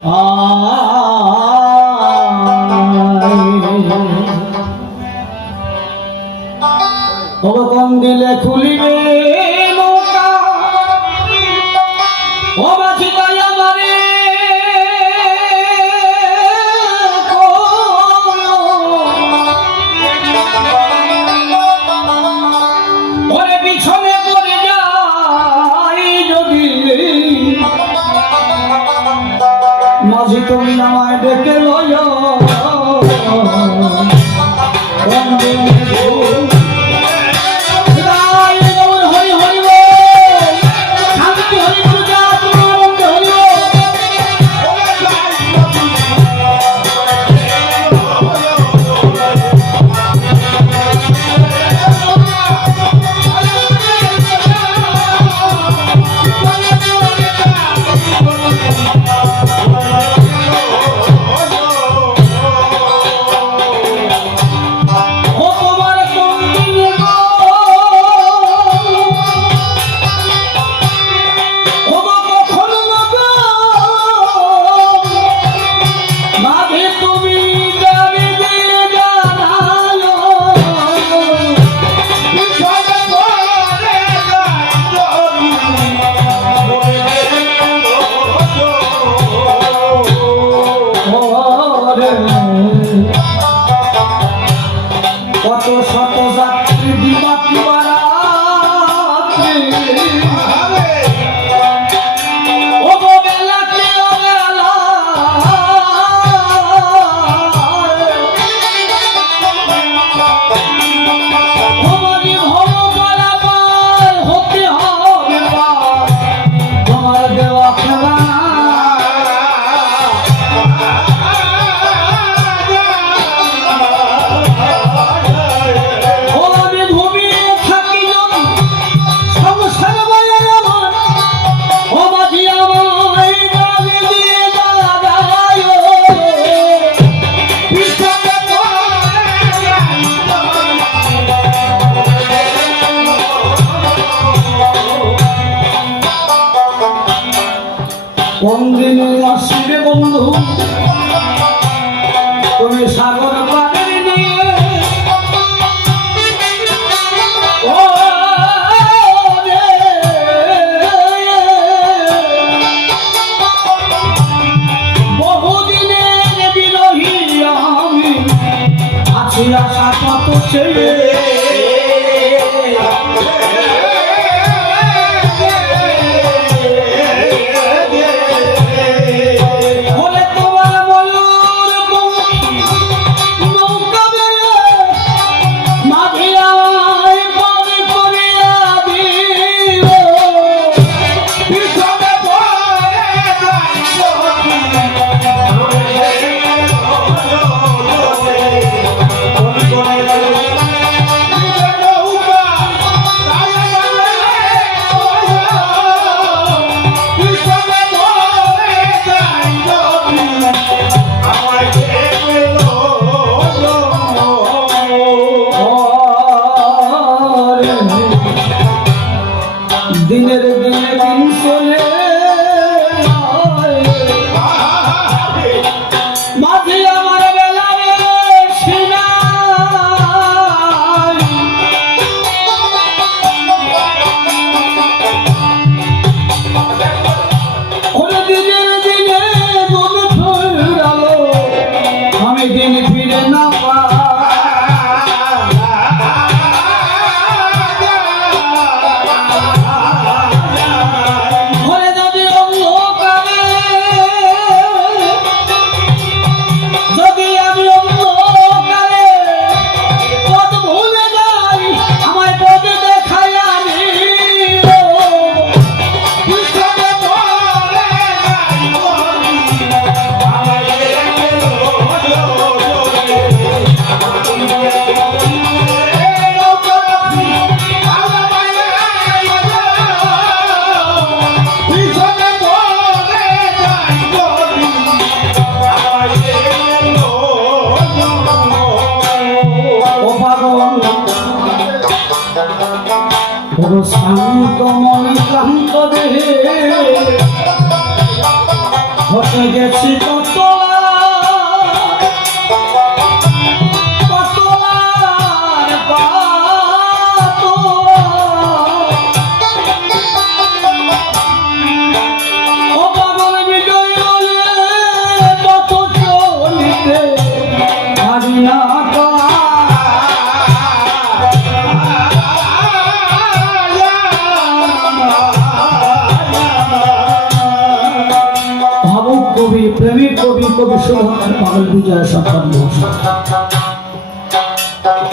啊。তুমি আমায় ডেকে আশা কত ছেলে? গেছি কত কবি পাগল বিজয় সম্পন্ন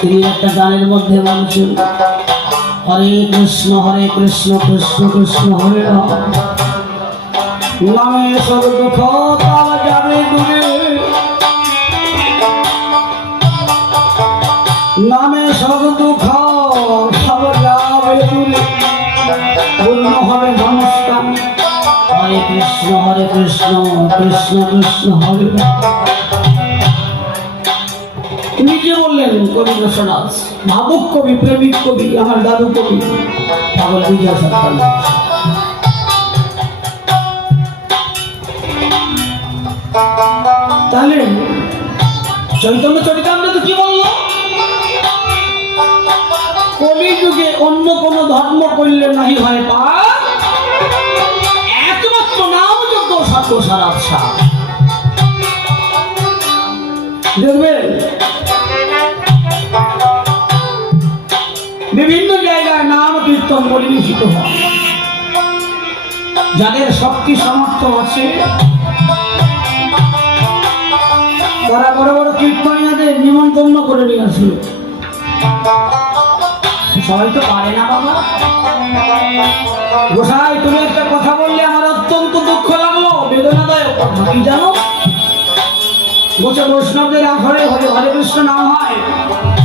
তিনি একটা গানের মধ্যে বলছেন হরে কৃষ্ণ হরে কৃষ্ণ কৃষ্ণ কৃষ্ণ, হরে নামে সব যাবে দূরে নামে সব দুঃখ সব যাবে দূরে পূর্ণ হবে কৃষ্ণ, হরে কৃষ্ণ কৃষ্ণ কৃষ্ণ, হরে। নিজে বললেন, কবি রসরাজ ভাবুক কবি, প্রেমিক কবি, আমার দাদু কবি, পাগল বিজয় সরকার তাহলে চৈতন্য চরিতামৃত কি বলল কলিযুগে অন্য কোন ধর্ম করলে নাহি হয় বিভিন্ন জায়গায় নাম কীর্তন পরিবেশিত হয়। যাদের শক্তি সামর্থ্য আছে, তারা বড় বড় কীর্তনীয়াদের নিমন্ত্রণ করে নিয়ে সবাই তো পারে না বাবা। গোসাই, তুমি একটা কথা বললে আমার অত্যন্ত দুঃখ লাগল, বেদনাদায়ক। কি জানো? বলছে বৈষ্ণবদের ঘরে হরে হরে কৃষ্ণ নাম হয়।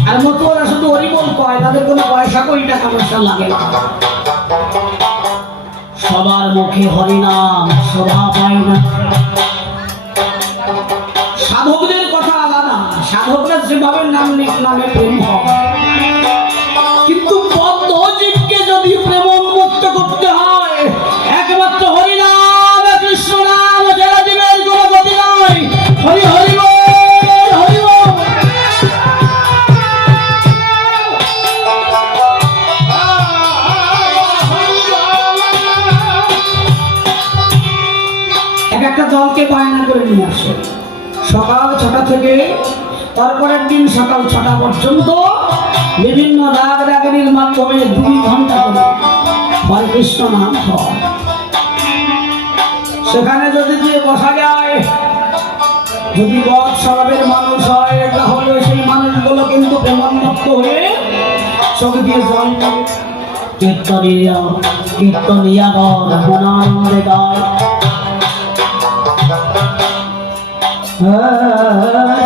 আর মতুয়ারা শুধু হরিবল কয়, তাদের কোনো পয়সা করি টাকা পয়সা লাগে না। সবার মুখে হরিনাম শোভা পায় না। সাধকদের কথা আলাদা, সাধকরা যেভাবে নাম নামে প্রেম হয়। দলকে বায়না করে নিয়ে আসে। সকাল ছটা থেকে, তারপরের দিন সকাল ছটা পর্যন্ত বিভিন্ন রাগ রাগিনীর মাধ্যমে দুই ঘণ্টা করে হরে কৃষ্ণ নাম হয়। সেখানে যদি দিয়ে বসা যায়, যদি বধ স্বভাবের মানুষ হয়, তাহলে সেই মানুষগুলো কিন্তু প্রেমান্মত্ত হয়ে চোখ দিয়ে জল। কীর্তনীয়, কীর্তনিয়া গায়। কৃষ্ণ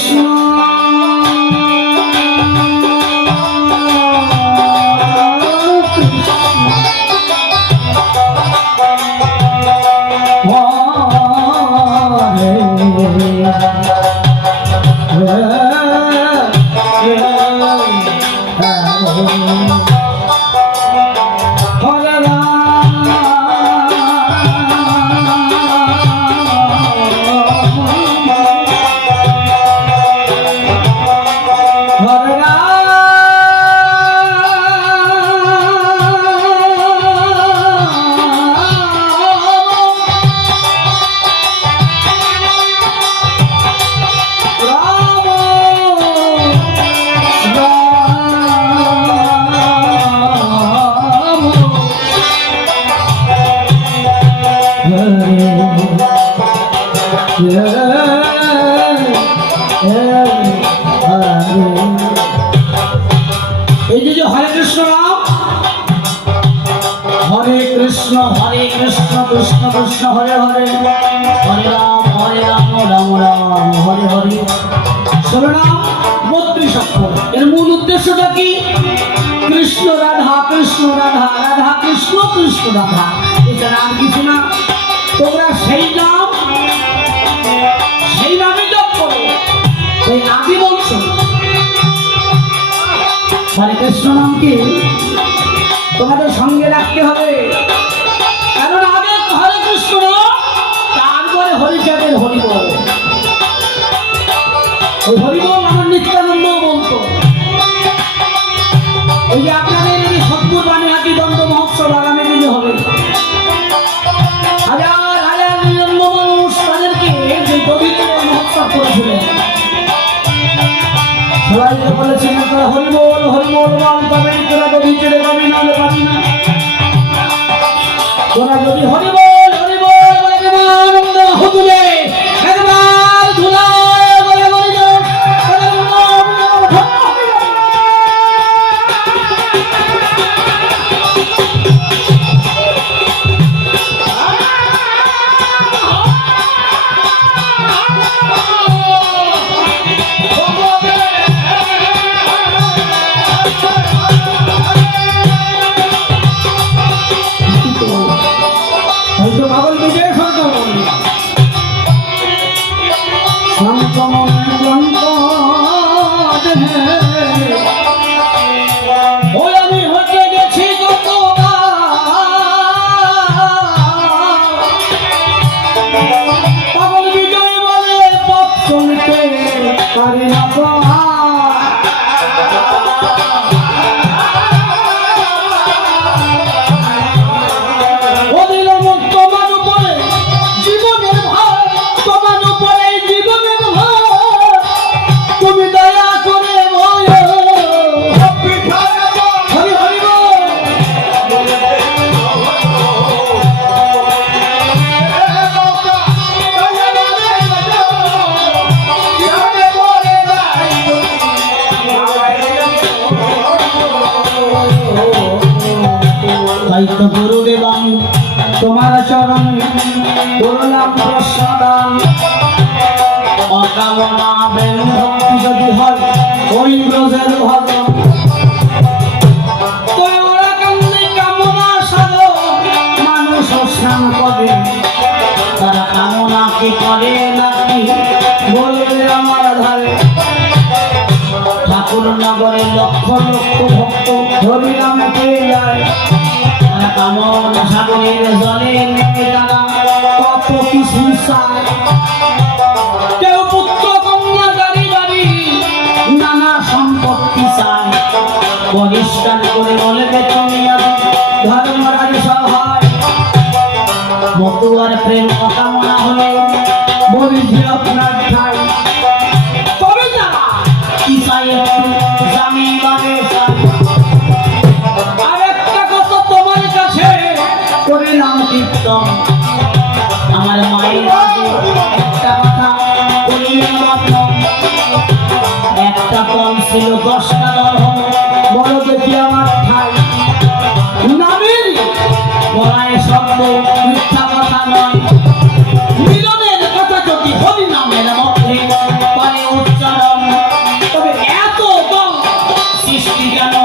কৃষ্ণ কৃষ্ণ। হরে কৃষ্ণ হরে কৃষ্ণ কৃষ্ণ কৃষ্ণ, হরে হরে। হরে রাম হরে রাম রাম রাম, হরে হরে। অক্ষর। এর মূল উদ্দেশ্যটা কি? কৃষ্ণ রাধা কৃষ্ণ রাধা রাধা কৃষ্ণ কৃষ্ণ রাধা। এছাড়া আর কিছু না তোমরা সেই নাম, সেই নামে জপ করো। এই আদি বংশ হরে কৃষ্ণ নামকে তোমাদের সঙ্গে রাখতে হবে। কারণ আগে হরে কৃষ্ণ তারপরে হরিচাঁদের হরিবল ওই হরিবল আমার নিত্যানন্দ বলতো। এই যে আপনাদের এই মহোৎসব আগামী দিনে হবে। হাজার হাজার নিরন্ন মানুষ তাদেরকে যে পবিত্র মহোৎসব করেছিলেন। সবাইকে বলেছেন তোরা তোরা যদি হরিবল নগরে লক্ষ লক্ষ ভক্ত হরিনামে পেয়ে যায় কামন সাগরের জলে তারা পরিষ্কার করে বলবে তুমি আমি ধর্মরাজ সভায় মতুয়ার প্রেম অকামনা হলে। বলছি আপনার Gracias.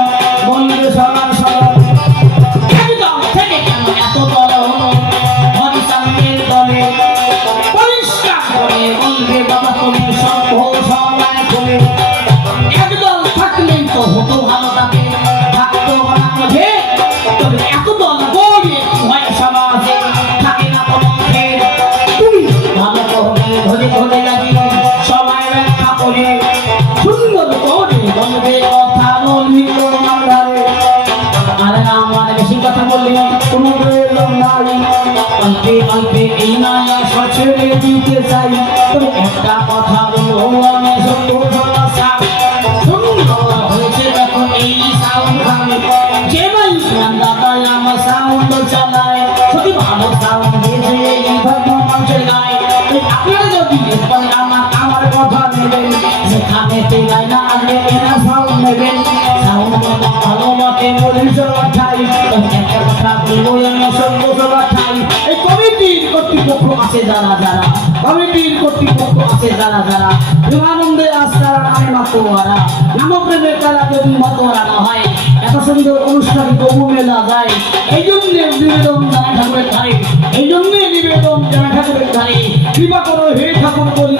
আরে আমার বেশি কথা বললি কোনো প্রয়োজন নাই। অল্পে অল্পে এই মায়া সচরে দিতে চাই। এই জন্যে নিবেদন ঠাকুরের ধারে এই জন্যে হে ঠাকুর বলি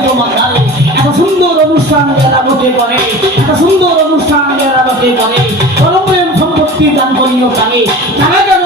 এত সুন্দর অনুষ্ঠান যারা বসে করে। এত সুন্দর অনুষ্ঠান যারা বসে করে। সম্পত্তি দান করিও তাকে তারা ভক্ত